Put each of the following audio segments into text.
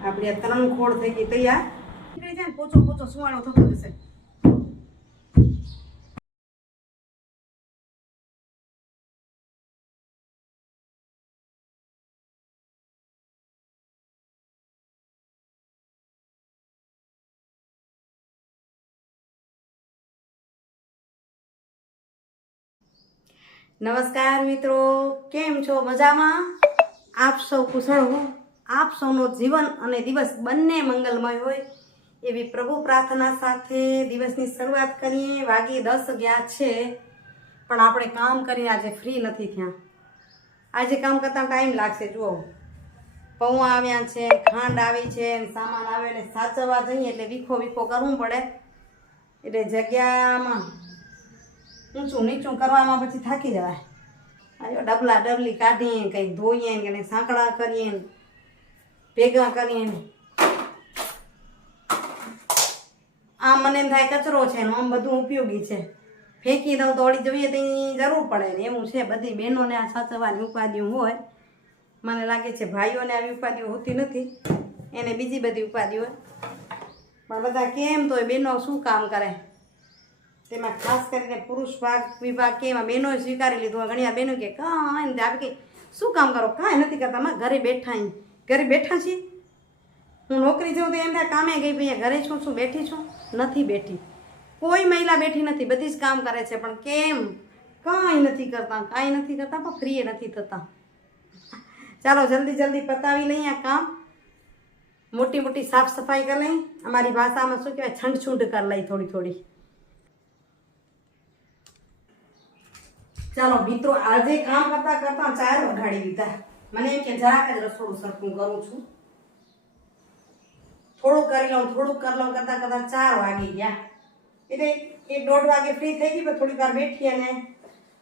આપણી આ ત્રણ ખોળ થઈ ગઈ તૈયાર. નીકળી જાય ને, પોચો પોચો, સુવાળો થતો જશે. નમસ્કાર મિત્રો, કેમ છો? મજામાં? આપ સૌ કુશળ હો? આપ સૌનો જીવન અને દિવસ બંને મંગલમય હોય એવી પ્રભુ પ્રાર્થના સાથે દિવસની શરૂઆત કરીએ. વાગી દસ ગયા છે, પણ આપણે કામ કરીને આજે ફ્રી નથી થયા. આજે કામ કરતા ટાઈમ લાગશે, જુઓ. પૌવા આવ્યા છે, ખાંડ આવી છે સામાન આવે ને સાચવવા જઈએ એટલે વીખો વીખો કરવું પડે. એટલે જગ્યામાં ઊંચું નીચું કરવામાં પછી થાકી જવાય. ડબલા ડબલી કાઢીએ, કંઈક ધોઈએ કંઈક સાંકડા કરીએ ભેગા કરીને. આમ મને એમ થાય કચરો છે ને આમ બધું ઉપયોગી છે. ફેંકી દઉં તો વળી જોઈએ તેની જરૂર પડે ને એવું છે. બધી બહેનોને આ સાચવવાની ઉપાધિઓ હોય. મને લાગે છે ભાઈઓને આવી ઉપાધિઓ હોતી નથી. એને બીજી બધી ઉપાધિઓ પણ બધા કેમ તો એ બહેનો શું કામ કરે? તેમાં ખાસ કરીને પુરુષ ભાગ વિભાગ કે એમાં બહેનોએ સ્વીકારી લીધું ઘણી આ બહેનો કે કાંઈ નથી. આપે કે શું કામ કરો? કાંઈ નથી કરતા. અમારા ઘરે બેઠા અહીં ઘરે બેઠા છીએ. હું નોકરી જાઉં તો એમ થાય કામે ગઈ ભાઈ ઘરે છું શું બેઠી છું, નથી બેઠી. કોઈ મહિલા બેઠી નથી, બધી જ કામ કરે છે, પણ કેમ? કાંઈ નથી કરતા, કાંઈ નથી કરતા, પણ ફ્રી નથી થતા. ચાલો, જલ્દી જલ્દી પતાવી લઈએ આ કામ. મોટી મોટી સાફ સફાઈ કરી લઈ અમારી ભાષામાં શું કહેવાય? છંડછૂંડ કરી લઈ થોડી થોડી. ચાલો, મિત્રો, આજે કામ કરતા કરતા ચાર વગાડી દીધા. મને એમ કે જરાક જ રસોડું સરખું કરું છું. થોડું કરી લઉં, થોડુંક કરી લઉં, કરતા કરતા ચાર વાગી ગયા. એટલે એક દોઢ વાગે ફ્રી થઈ ગઈ, પણ થોડીક વાર બેઠી અને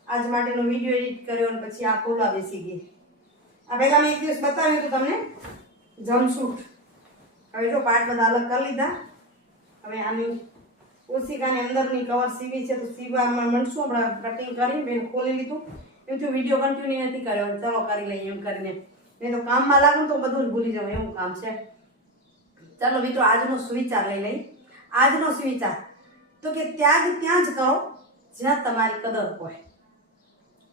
આજ માટેનો વીડિયો એડિટ કર્યો અને પછી આ ખોલવા બેસી ગઈ. આ પહેલાં મેં એક દિવસ બતાવ્યું હતું તમને જમસૂટ હવે જો પાર્ટ બધા અલગ કરી લીધા. હવે આની ઓશિકાની અંદરની કવર સીવી છે, તો સીવામાં મળશું. હમણાં કટિંગ કરી મેં ખોલી લીધું. થયું વીડિયો કન્ટિન્યુ નથી કર્યો. ચલો કરી લઈએ એમ કરીને. તો કામમાં લાગું તો બધું ભૂલી જાઉં. એવું કામ છે. ચાલો મિત્રો, આજનો સુવિચાર લઈ લઈ. આજનો સુવિચાર. તો કે ત્યાગ ત્યાં જ કરો જ્યાં તમારી કદર હોય.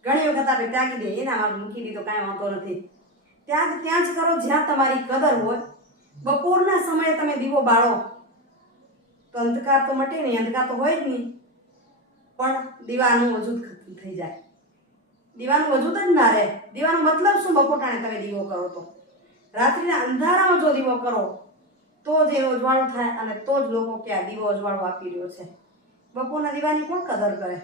ઘણી વખત આપણે ત્યાગી દઈએ. એના માટે મૂકી દીધો, કાંઈ વાંધો નથી. ત્યાગ ત્યાં જ કરો જ્યાં તમારી કદર હોય. બપોરના સમયે તમે દીવો બાળો. તો અંધકાર તો મટે નહીં, અંધકાર તો હોય જ નહીં. પણ દીવાનું વજૂદ થઈ જાય. દીવાનું વજૂદ જ ના રહે. દીવાનો મતલબ શું? બપોટાણે તમે દીવો કરો તો. રાત્રિના અંધારામાં જો દીવો કરો, તો જ એ અજવાળું થાય અને તો જ લોકો કે આ દીવો અજવાળો આપી રહ્યો છે. બપોરના દીવાની કોણ કદર કરે?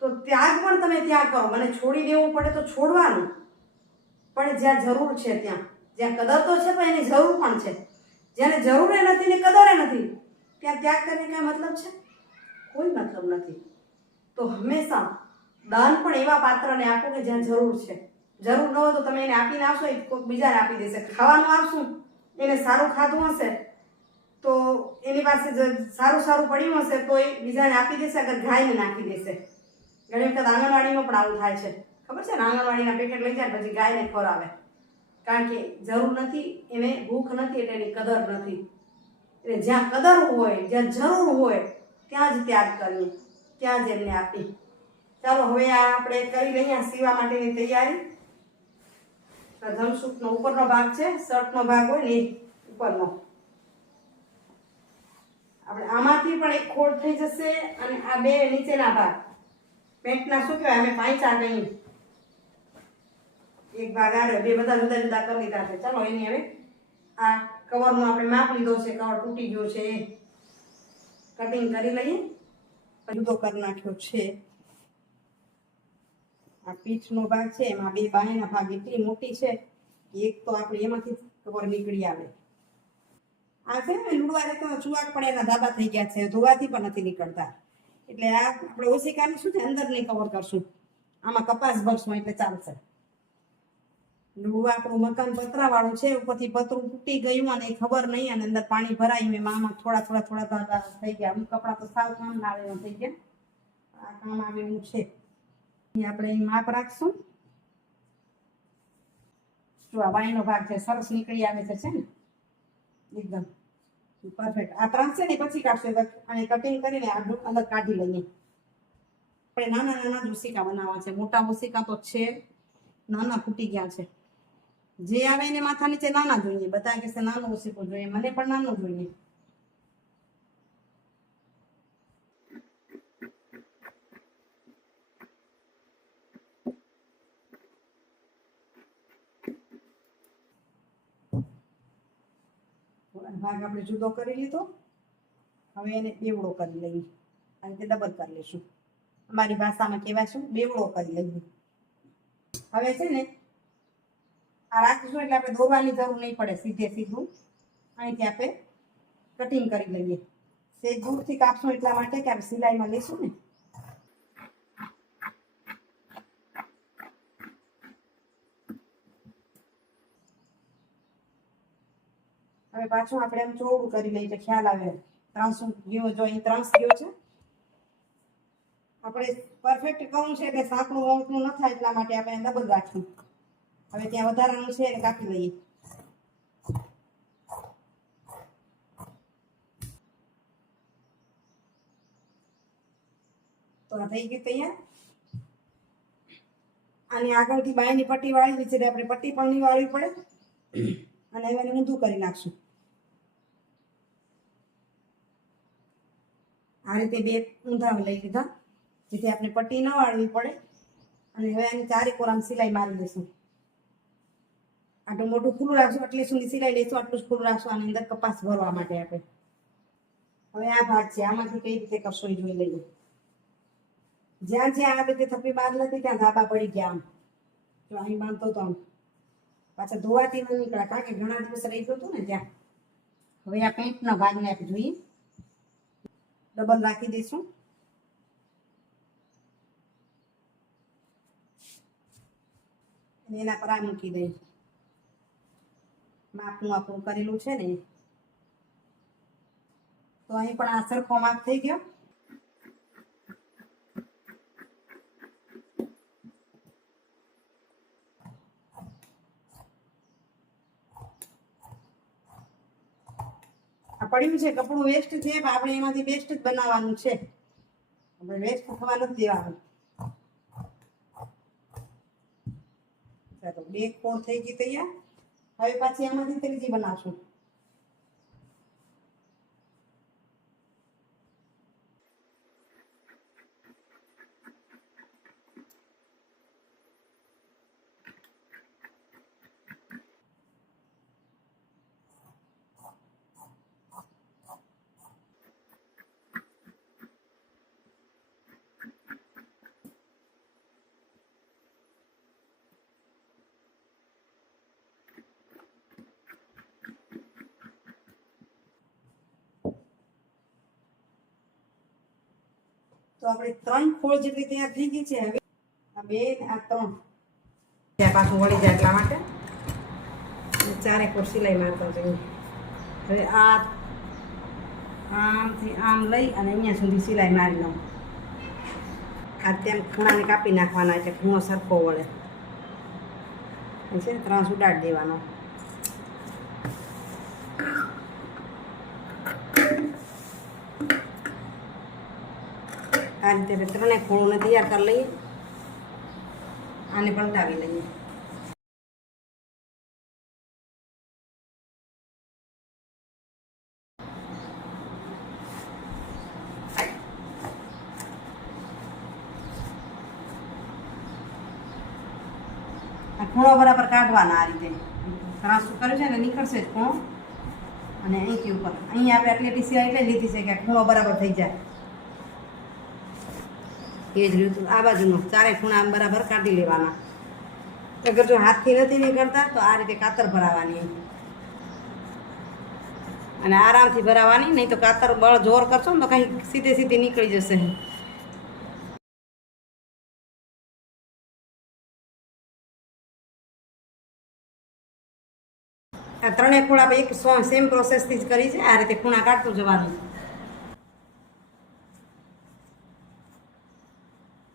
તો ત્યાગ પણ તમે ત્યાં કરો. મને છોડી દેવું પડે તો છોડવાનું. પણ જ્યાં જરૂર છે ત્યાં. જ્યાં કદર તો છે, પણ એની જરૂર પણ છે. જેને જરૂર એ નથી ને કદર નથી, ત્યાં ત્યાગ કરીને કાંઈ મતલબ છે? કોઈ મતલબ નથી. તો હંમેશા દાન પણ એવા પાત્રને આપો કે જ્યાં જરૂર છે. જરૂર ન હોય તો તમે એને આપીને આપશો એ કોઈક બીજાને આપી દેશે. ખાવાનું આપશું, એને સારું ખાધું હશે, તો એની પાસે સારું સારું પડ્યું હશે, તો એ બીજાને આપી દેશે, અગર ગાયને નાખી દેશે. ઘણી વખત આંગણવાડીમાં પણ આવું થાય છે. ખબર છે ને, આંગણવાડીના પેકેટ લઈ જાય પછી ગાયને ખોરાવે કારણ કે જરૂર નથી, એને ભૂખ નથી એટલે એની કદર નથી. એટલે જ્યાં કદર હોય, જ્યાં જરૂર હોય, ત્યાં જ ત્યાગ કરવી, ત્યાં જ એમને આપી ચાલો, હવે આ આપણે કરી લઈએ સીવા માટેની તૈયારી. તો ઉપરનો ભાગ છે, શર્ટનો ભાગ હોય ને ઉપરનો. આપણે આમાંથી પણ એક ખોડ થઈ જશે અને આ બે નીચેના ભાગ. પેન્ટના શું કહેવાય? અમે પાંચા નહીં. એક ભાગ આવ્યો બે બધા જુદા જુદા કરી લીધા છે. ચાલો, એની હવે આ કવરનો આપણે માપ લીધો છે કવર તૂટી ગયો છે. કટિંગ કરી લઈએ. જુદો કરી નાખ્યો છે. આ પીઠનો ભાગ છે, એમાં બે બાયના ભાગ એટલી મોટી છે કે એક તો આપણે એમાંથી કવર નીકળી આવે. આ છે ને લુડવા તો ચુવાક પણ એના ધાબા થઈ ગયા છે, ધોવાથી પણ નથી નીકળતા. એટલે આ આપણે ઓછી ઓશિકાની શું છે અંદરની કવર કરશું. આમાં કપાસ ભરશું, એટલે ચાલશે. લુડવા આપણું મકાન પતરાવાળું છે, ઉપરથી પતરું તૂટી ગયું અને ખબર નહીં, અને અંદર પાણી ભરાયું એમાં આમાં થોડા થોડા થોડા ધાગા થઈ ગયા. અમુક કપડાં તો સાવ કામ ના આવે થઈ ગયા. આ કામ આવે એવું છે. આપણે માપ રાખશું. જો આ વાયનો ભાગ છે, સરસ નીકળી આવે છે ને? એકદમ પરફેક્ટ આ ત્રાસ છે ને પછી કાઢશે. અને કટિંગ કરીને આટલું અલગ કાઢી લઈએ. આપણે નાના નાના ઉસીકા બનાવવા છે. મોટા ઉસિકા તો છે. નાના ફૂટી ગયા છે. જે આવે એને માથા નીચે નાના જોઈએ. બધા કહેશે નાનું ઉસિકું જોઈએ. મને પણ નાનું જોઈએ. ભાગ આપણે જુદો કરી લીધો. હવે એને બેવડો કરી લઈએ. આ રીતે ડબલ કરી લઈશું અમારી ભાષામાં કહેવાય શું? બેવડો કરી લઈએ. હવે છે ને, આ રાખીશું એટલે આપણે દોરવાની જરૂર નહીં પડે સીધે સીધું. અહીંથી આપણે કટિંગ કરી લઈએ. સેજ દૂરથી કાપશું એટલા માટે કે આપણે સિલાઈમાં લઈશું ને. હવે પાછું આપણે એમ ચોડું કરી લઈએ એટલે ખ્યાલ આવે. ત્રણસો ગયો જો અહીં ત્રણસ ગયો છે. આપણે પરફેક્ટ કહું છે એટલે સાંકડું વોંકડું ન થાય એટલા માટે આપણે ડબલ રાખ્યું હવે ત્યાં વધારાનું છે એને કાપી લઈએ. તો આ થઈ ગયું તૈયાર. અને આગળથી બાયની પટ્ટી વાળવી છે એટલે આપણે પટ્ટી પણ વાળવી પડે. અને એને ઊંધું કરી નાખશું. આ રીતે બે ઊંધા લઈ લીધા, જેથી આપણે પટ્ટી ન વાળવી પડે. અને હવે આની ચારે કોરામ સિલાઈ મારી દઈશું આટલું મોટું ખુલ્લું રાખશું, આટલી સુધી સિલાઈ લઈશું આટલું જ ખુલ્લું રાખશું, આની અંદર કપાસ ભરવા માટે આપણે. હવે આ ભાગ છે, આમાંથી કઈ રીતે કરશો એ જોઈ લઈએ. જ્યાં જ્યાં આ રીતે થપ્પી બાદ નથી ત્યાં ધાબા પડી ગયા આમ. જો અહીં બાંધતો તો આમ. પાછા ધોવાથી ન નીકળ્યા કારણ કે ઘણા દિવસ રહી ગયો હતો ને ત્યાં. હવે આ પેન્ટના ભાગને આપણે જોઈએ. ડબલ રાખી દઈશું એના પર આ મૂકી દઈ માપનું આપણું કરેલું છે ને તો અહીં પણ આ સરખો માપ થઈ ગયો આ પડ્યું છે, કપડું વેસ્ટ છે, પણ આપણે એમાંથી બેસ્ટ જ બનાવવાનું છે. આપણે વેસ્ટ થવા નથી દેવાનું. ચાલો, બે કોણ થઈ ગઈ તૈયાર? હવે પાછી એમાંથી ત્રીજી બનાવશું. તો આપણે ત્રણ ખોળ જેટલી તૈયાર થઈ ગઈ છે હવે આ બે આ ત્રણ. ત્યાં પાછું વળી જાય એટલા માટે? ચારે ખોળ સિલાઈ મારતો જઈએ હવે આ આમથી આમ લઈ અને અહીંયા સુધી સિલાઈ મારી લઉં. આ તેમ ખૂણાને કાપી નાખવાના એટલે ખૂણો સરખો વળે. છે ને ત્રાસ ઉડાડી દેવાનો. આ રીતે ત્રણેય તૈયાર કરી લઈએ. આને પલટાવી લઈએ. ખૂણો બરાબર કાઢવાના આ રીતે. ત્રાસું કર્યું છે ને નીકળશે જ ખૂણો. અને અહીંથી ઉપર. અહીંયા આપણે આટલી ટીસી એટલે લીધી છે કે ખૂણો બરાબર થઈ જાય. એ જ રીતનું આ બાજુનો ચારે ખૂણા બરાબર કાઢી લેવાના. અગર જો હાથથી નથી નીકળતા તો આ રીતે કાતર ભરાવાની. અને આરામથી ભરાવાની, નહીં તો કાતર બળ જોર કરશો ને તો કંઈ સીધે સીધી નીકળી જશે. આ ત્રણેય ખૂણા એક સેમ પ્રોસેસથી જ કરી છે. આ રીતે ખૂણા કાઢતું જવાનું.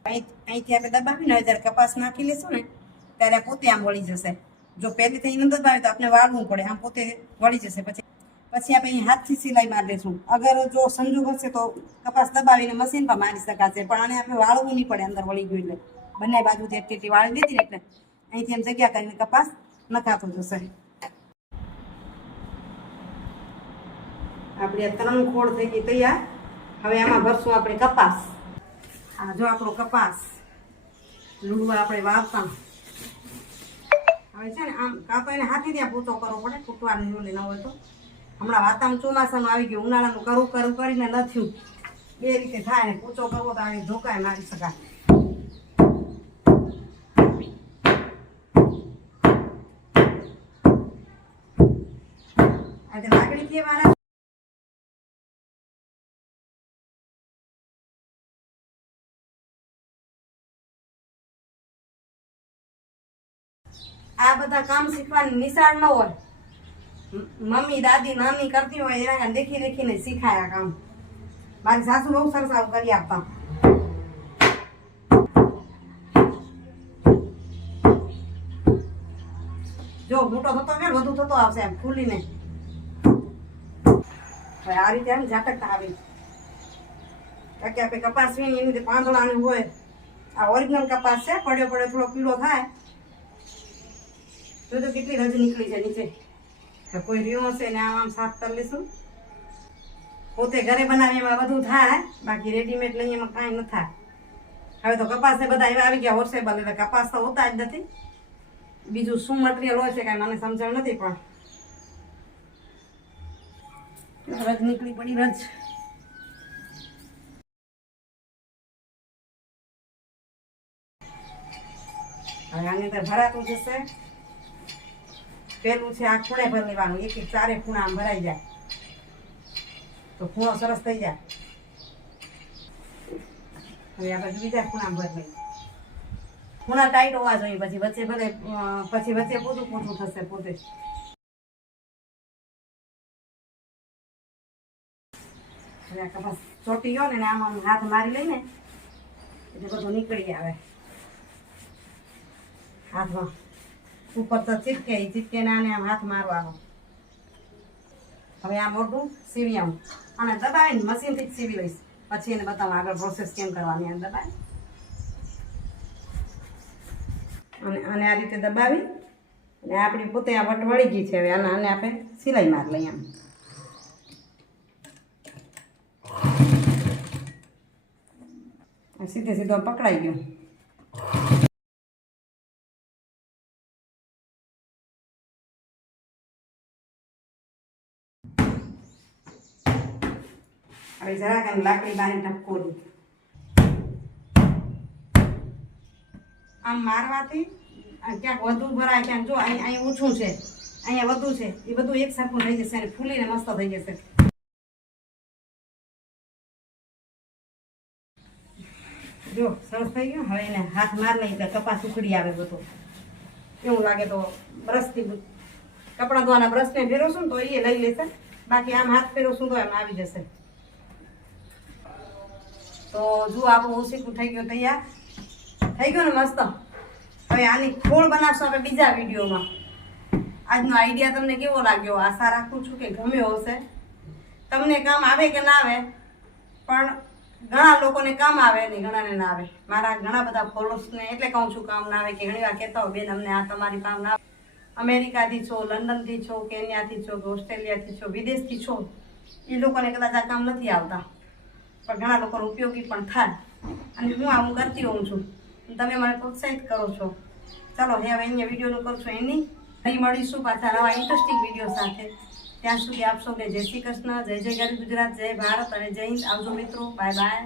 અહીંથી આપણે દબાવીને જ્યારે કપાસ નાખી લેશું ને, ત્યારે પોતે આમ વળી જશે. જો પહેલી થઈને દબાવે તો આપણે વાળવું પડે, આમ પોતે વળી જશે. પછી પછી આપણે અહીં હાથથી સિલાઈ મારી દઈશું અગર જો સંજોગ હશે તો કપાસ દબાવીને મશીન પર મારી શકાશે, પણ આને આપણે વાળવું નહીં પડે, અંદર વળી ગયું એટલે. બંને બાજુથી એટલી વાળી દીધી એટલે અહીંથી એમ જગ્યા કરીને કપાસ નખાતો જશે. આપણે ત્રણ ખોળ થઈ ગઈ તૈયાર. હવે આમાં ભરશું આપણે કપાસ. આ જો આપણો કપાસ લૂડવા આપણે વાવતા. હવે છે ને આમ કાપાઈને હાથી ત્યાં પૂતો કરવો પડે, ફૂટવાનું ઓલી ન હોય તો. હમણાં વાતાવરણ ચોમાસાનું આવી ગયું, ઉનાળાનું કરું કરું કરીને ન બે રીતે થાય ને પૂછો કરવો તો આવી ધોકાય મારી શકાય આજે લાગણી કે મારા આ બધા કામ શીખવાની નિશાળ ન હોય. મમ્મી, દાદી, નાની કરતી હોય એના દેખી દેખીને શીખાય કામ. મારી સાસુ બહુ સરસ આવું કરી આપતા. જો, મોટો થતો ગયો વધુ થતો આવશે એમ ખુલીને આ રીતે એમ ઝાટકતા આવી કારણ કે આપણે કપાસ વીણી, એની પાંદડાની હોય, આ ઓરિજિનલ કપાસ છે, પડ્યો પડ્યો થોડો પીળો થાય. જો તો કેટલી રજ નીકળી છે નીચે. કોઈ રહ્યું હશે ને આમ આમ સાફ કરી લઈશું પોતે ઘરે બનાવી એમાં બધું થાય, બાકી રેડીમેડ લઈએ એમાં કાંઈ ન થાય. હવે તો કપાસ બધા એવા આવી ગયા હોર્સેબલ એટલે કપાસ તો હોતા જ નથી. બીજું શું મટીરિયલ હોય છે કાંઈ મને સમજણ નથી પણ. રજ નીકળી પડી રજ. હવે આની અંદર ભરાતું જશે. પેલું છે આ ખૂણે ભરી લેવાનું. એક એક ચારે ખૂણા આમ ભરાઈ જાય. તો ખૂણો સરસ થઈ જાય. હવે પછી બીજા ખૂણા ભરી લઈએ. ખૂણા ટાઈટ હોવા જોઈએ. પછી વચ્ચે ભલે પછી વચ્ચે પોતું પોતું થશે પોતે. હવે ચોટી ગયો ને આમ આમ હાથ મારી લઈને એટલે બધું નીકળી આવે. હાથમાં. ઉપર તો ચીપકે ચીપકે ને આમ હાથ મારવાનો. હવે આ મોટું સીવી આવું. અને દબાવીને મશીનથી જ સીવી લઈશ. પછી એને બતાવું આગળ પ્રોસેસ કેમ કરવાની એમ દબાવી અને આને આ રીતે દબાવી અને આપણી પોતે આ વટ વળી ગઈ છે હવે. આને આને આપણે સિલાઈ માર લઈએ આમ સીધે સીધો પકડાઈ ગયો. હવે જરાક આમ લાકડી બારી ટપકો દઉં આમ મારવાથી ક્યાંક વધુ ભરાય ક્યાંક જો અહીં અહીં ઓછું છે અહીંયા વધુ છે એ બધું એક સરખું થઈ જશે અને ફૂલીને મસ્ત થઈ જશે જો સરસ થઈ ગયું હવે એને હાથ માર લઈ એટલે કપાસ ઉખડી આવે બધો એવું લાગે તો બ્રશથી કપડાં ધોવાના બ્રશને ફેરવશું તો એ લઈ લેશે બાકી આમ હાથ ફેરવશું તો એમ આવી જશે તો જો આપણું ઓસીકું થઈ ગયું તૈયાર. થઈ ગયું ને મસ્ત? હવે આની ખોળ બનાવશું આપણે બીજા વિડીયોમાં. આજનો આઈડિયા તમને કેવો લાગ્યો? આશા રાખું છું કે ગમ્યો હશે. તમને કામ આવે કે ના આવે? પણ ઘણા લોકોને કામ આવે ને ઘણાને ના આવે. મારા ઘણા બધા ફોલોઅર્સને એટલે કહું છું કામ ના આવે કે ઘણી વાર કહેતા હોય, બેન, અમને આ તમારી કામ ના આવે. અમેરિકાથી છો, લંડનથી છો, કેન્યાથી છો ઓસ્ટ્રેલિયાથી છો, વિદેશથી છો એ લોકોને કદાચ આ કામ નથી આવતા. પણ ઘણા લોકોને ઉપયોગી પણ થાય. અને હું આવું કરતી હોઉં છું. તમે મને પ્રોત્સાહિત કરો છો. ચાલો હવે અહીંયા વિડીયોનું કરશો એની. ફરી મળીશું પાછા નવા ઇન્ટરેસ્ટિંગ વીડિયો સાથે. ત્યાં સુધી આપ સૌને જય શ્રી કૃષ્ણ, જય જય ગરી ગુજરાત, જય ભારત અને જય હિન્દ. આવજો મિત્રો. Bye bye